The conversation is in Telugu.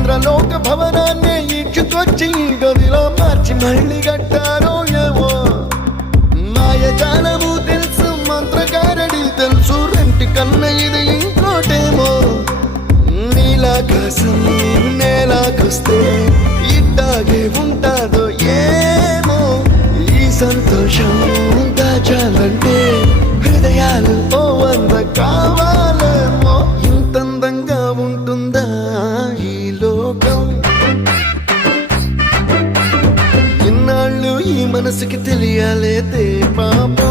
ఇంద్రలోక భవనాన్ని ఈడ్చుకొచ్చి గదిలో మార్చి మళ్ళీ కట్టారో ఏమో మాయజాలము తెలుసు మంత్రగారడి తెలుసు రెంటి కన్న ఇది ఇంకోటేమో నీలాకాశం నేలాకొస్తే ఇట్టాగే ఉంటాదో ఏమో ఈ సంతోషం దాచాలంటే హృదయాలు ఓ వంద కావాలేమో ఇంతందంగా ఉంటుందా ఈ లోకం ఇన్నాళ్ళు ఈ మనసుకి తెలియాలేదే పాపం